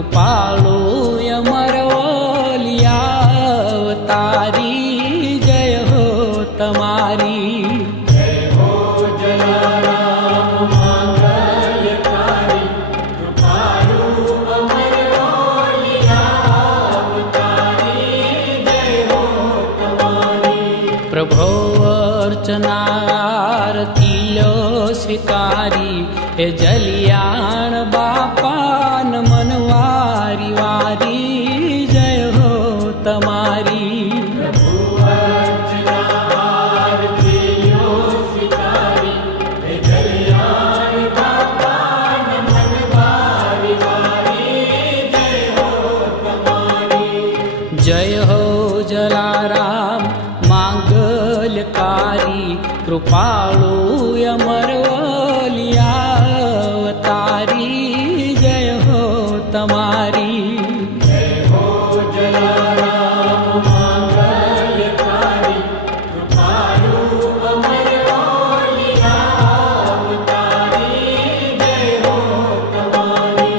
कृपाळु अमरवलियावतारी। जय हो तमारी। प्रभो अर्चनारती लो स्वीकारी। हे जलियाण बापा नमन वारी वारी। जय हो तमारी। प्रभु अर्चनारती लो स्वीकारी। हे जलियाण बापा नमन वारी वारी। जय हो तमारी। जय हो जलाराम मांगल्यकारी। कृपाळु अमरवलियावतारी। जय हो तमारी। जय हो जलाराम मांगल्यकारी। कृपाळु अमरवलियावतारी। जय हो तमारी।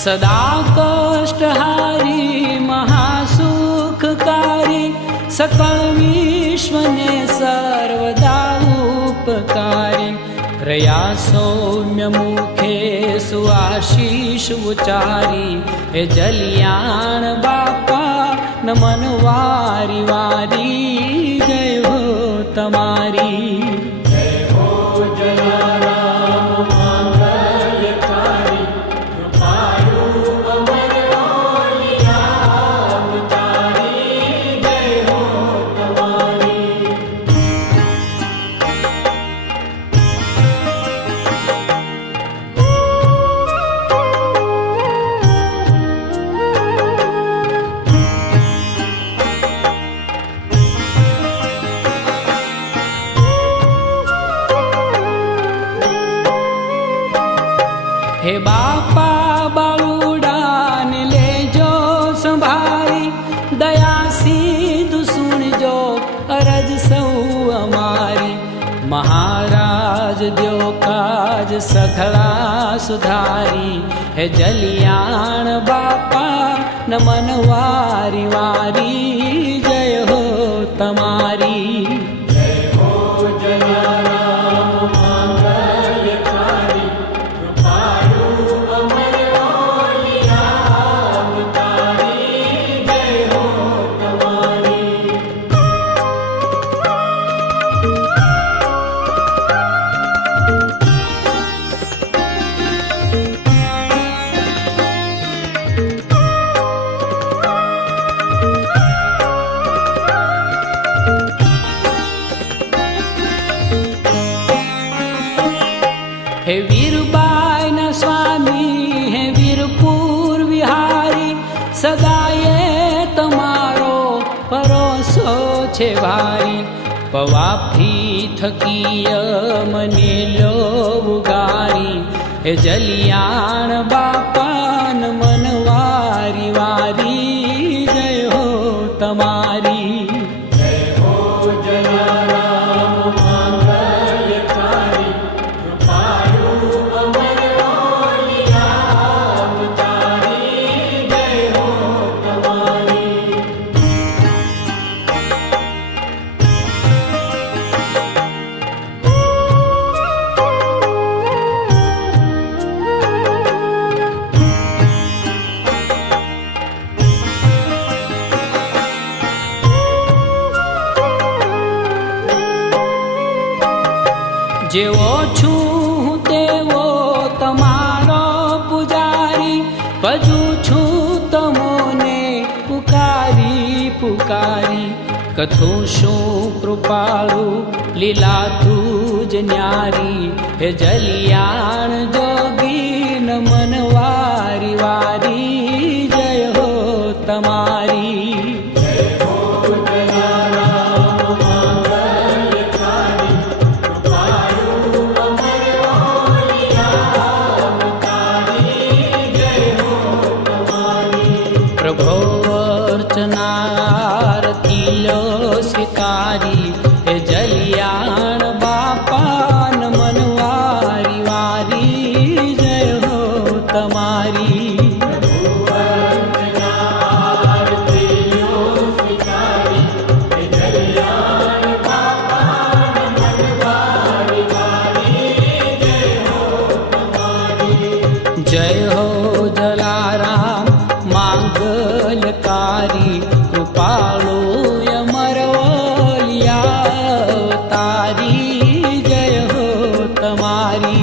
सदा कष्टहारी महासुखकारी। सकल विश्वने सर्वदा उपकारी। रया सौम्य मुखे सुआशीष उचारी। हे जलियाण बापा नमन वारी वारी। जय हो तमारी। जय हो जलाराम मांगल्यकारी। कृपाळु अमरवलियावतारी। जय हो तमारी। हे बापा बाळुडान लेजो संभारी। दया सिधु सुनजो अरज सौ अमारी। महाराज द्यो काज सघला सुधारी। हे जलियाण बापा नमन वारी वारी। जय हो तमारी। जय हो जलाराम मांगल्यकारी। कृपाळु अमरवलियावतारी। जय हो तमारी। हे वीरबाई न स्वामी। हे वीरपुर विहारी। सदा ये तमारो परोसो छे भारी। पवाफी थकी मने लो उगारी। हे जलियाण बापा नमन वारी वारी। जय हो तमारी। जय हो जलाराम मांगल्यकारी। कृपाळु अमरवलियावतारी। जय हो तमारी। जेवो छूं तेवो तमारो पुजारी। भजू छूं तमोने पुकारी पुकारी। कथू शूं कृपाळु लीला तुज न्यारी। हे जलियाण जोगी नमन वारी वारी। जय हो तमारी। जय हो जलाराम मांगल्यकारी। कृपाळु વાંચનાર તિલો સ્વીકારી એ જલિયાણ બાપાન મનવારી વારી જય હો તમારી जय हो जलाराम मांगलकारी कृपाळु यमरवलिया तारी जय हो तमारी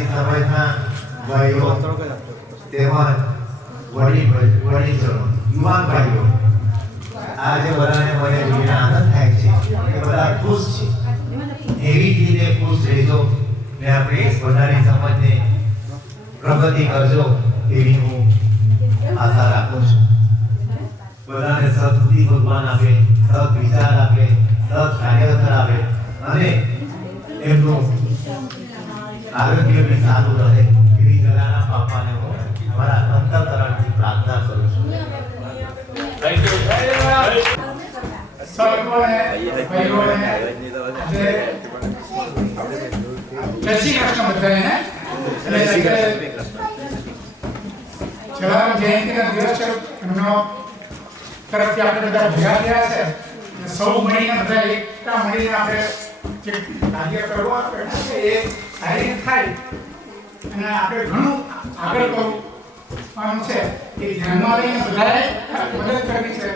બધાની સમજના ભાઈઓ તેમજ વડીલજનો યુવાન ભાઈઓ આજે બધાને મને જોઈને આનંદ થાય છે કે બધા ખુશ છે. એવી જ રીતે ખુશ રહેજો ને આપણે બધાની સમજને પ્રગતિ કરજો એવી હું આશા રાખું છું. બધાને સદબુદ્ધિ ભગવાન આપે, સદ વિચાર આપે, સદ કાર્ય કરાવે અને એમનું આરોગ્ય બી સારું રહે એવી જલારામ બાપાને હું મારા અંતઃકરણથી પ્રાર્થના કરું છું. સર્વોને ભાઈઓને આજે જય શ્રી કૃષ્ણ બધાને. જલારામ જયંતિના દિવસે એમનો તરફથી આપણે બધા ભેગા થયા છે. સૌ મળીને બધા એકતા મળીને આપણે જે કાર્ય કરવા એ સારી રીતે થાય અને આપણે ઘણું આગળ કરવાનું છે એ ધ્યાનમાં લઈને બધાએ મદદ કરવી છે.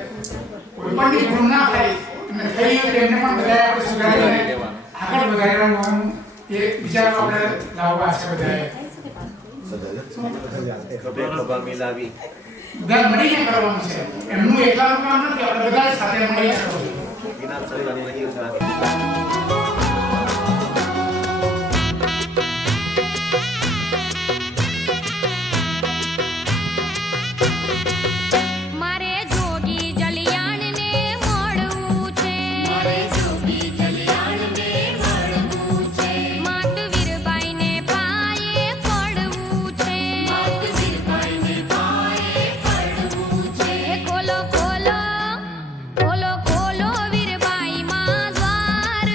કોઈ પણ ભૂલ ના થાય અને થઈ હોય એમને પણ બધાએ આપણે સુધારીને આગળ વધારવાનું એ વિચારો આપણે લાવવા છે. બધાએ બધા મળીને કરવાનું છે. એમનું એકલાનું કામ નથી, આપણે બધા સાથે મળીને કરવું. મારે જોગી જલિયાણને મળવું છે. મારે જોગી જલિયાણને મળવું છે. માત વીરબાઈને પાયે પડવું છે. માત વીરબાઈને પાયે પડવું છે. ખોલો ખોલો ખોલો ખોલો વીરબાઈ માં દ્વાર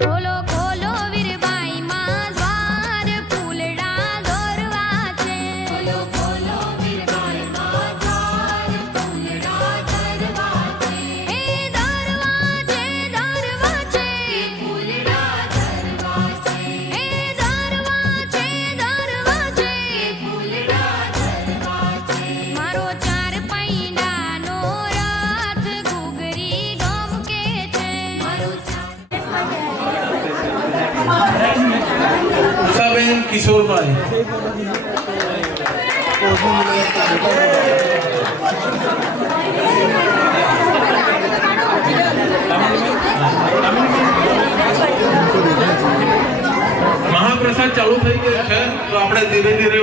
ખોલો ખોલો વીરબાઈ માં દ્વાર ફૂલડા દોરવા છે ખોલો ખોલો વીરબાઈ માં દ્વાર ફૂલડા દોરવા છે એ દોરવા છે ફૂલડા દોરવા છે એ દોરવા છે ફૂલડા દોરવા છે મારો ચાર પૈડાનો રથ ઘૂઘરી ગમ કે છે મારો ઉષાબેન કિશોરભાઈ મહાપ્રસાદ ચાલુ થઈ ગયો છે તો આપણે ધીરે ધીરે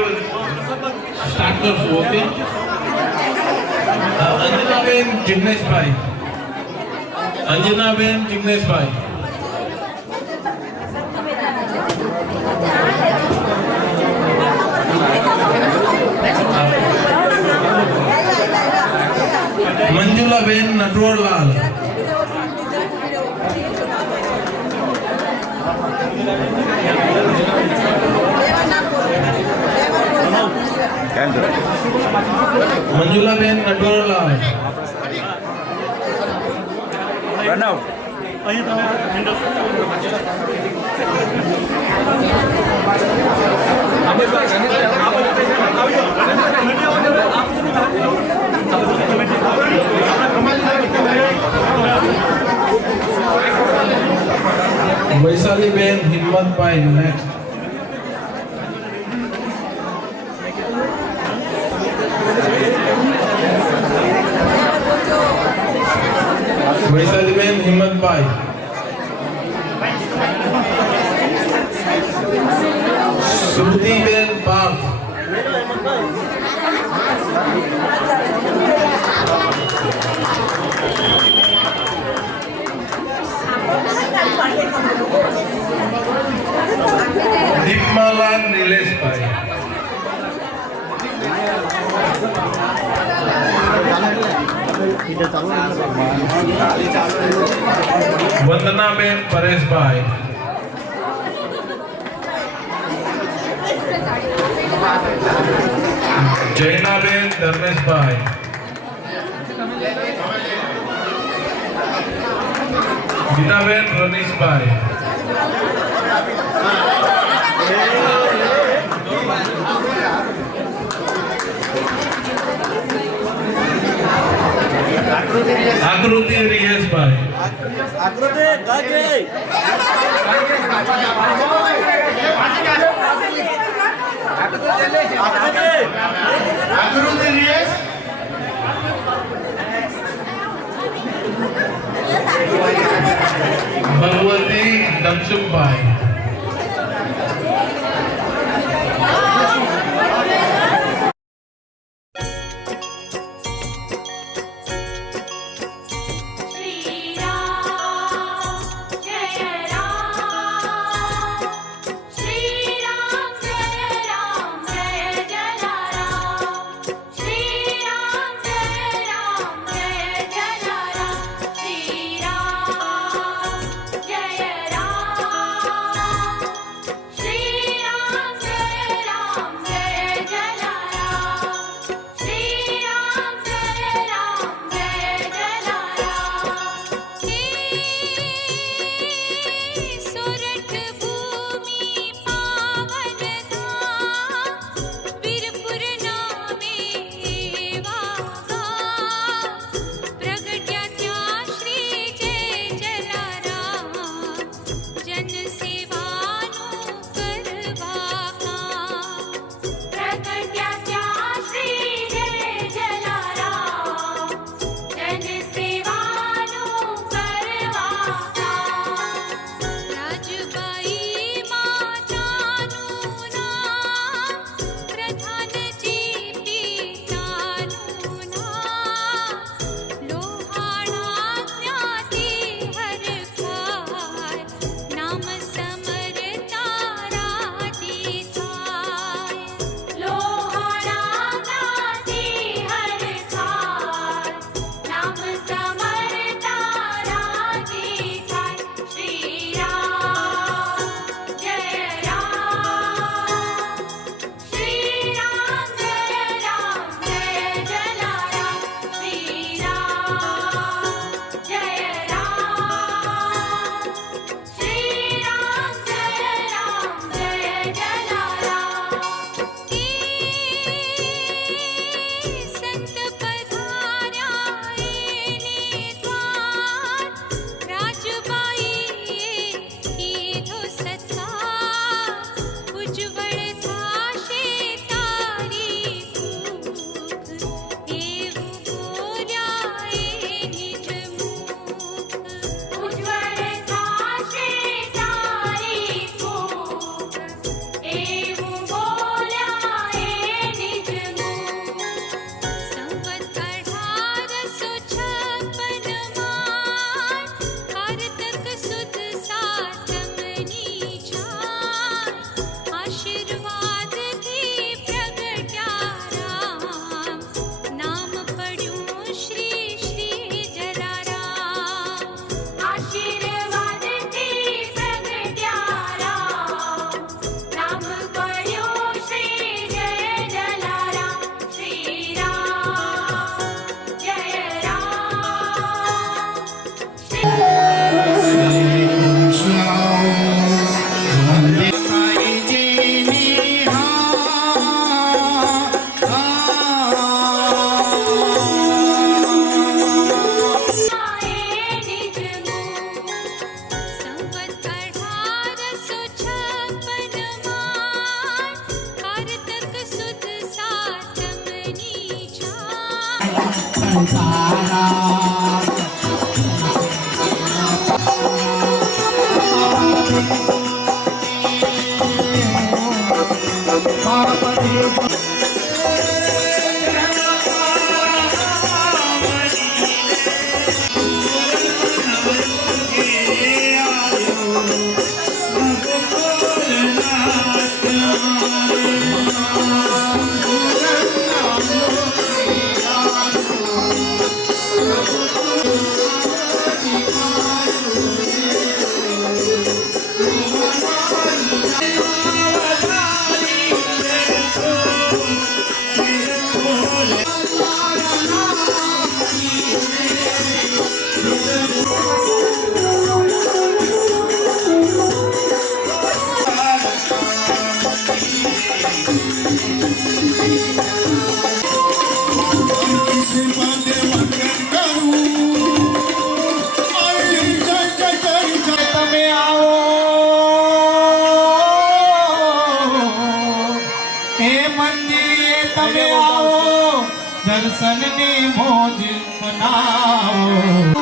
સ્ટાર્ટ કરશું. ઓકે. અંજનાબેન જિગ્નેશભાઈ મંજુલાબેન નટવરલાલ વૈશાલીબેન હિંમતભાઈ નેક્સ્ટ. વૈશાલીબેન હિંમતભાઈ શ્રુતિબેન પાર્થ દીપમાલા નિલેશભાઈ વંદનાબેન પરેશભાઈ જૈનાબેન ધર્મેશભાઈ ગીતાબેન રનીશભાઈ આકૃતિ રિયેશભાઈ ભગવતી ધનસુખભાઈ સંસારા તમે આવો હે મંદિરે તમે આવો દર્શનની મોજ મનાવો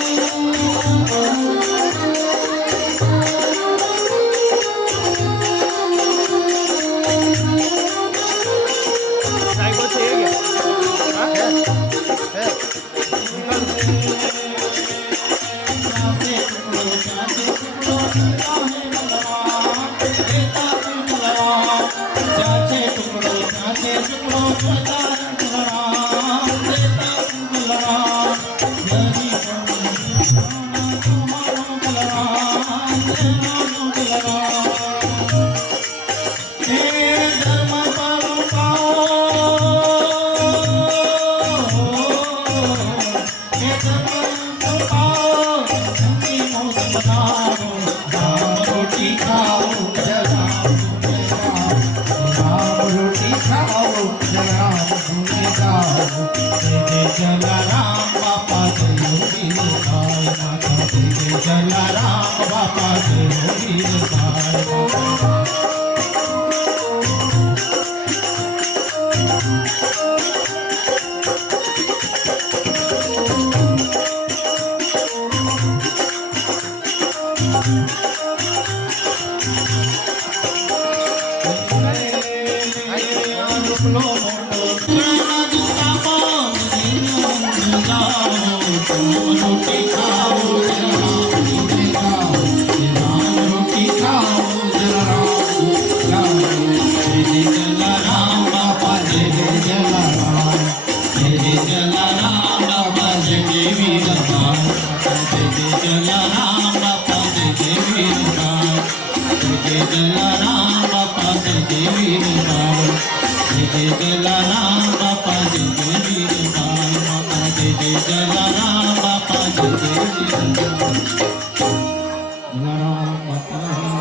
જલારામ બાપા જલારામ બાપા જલારામ બાપા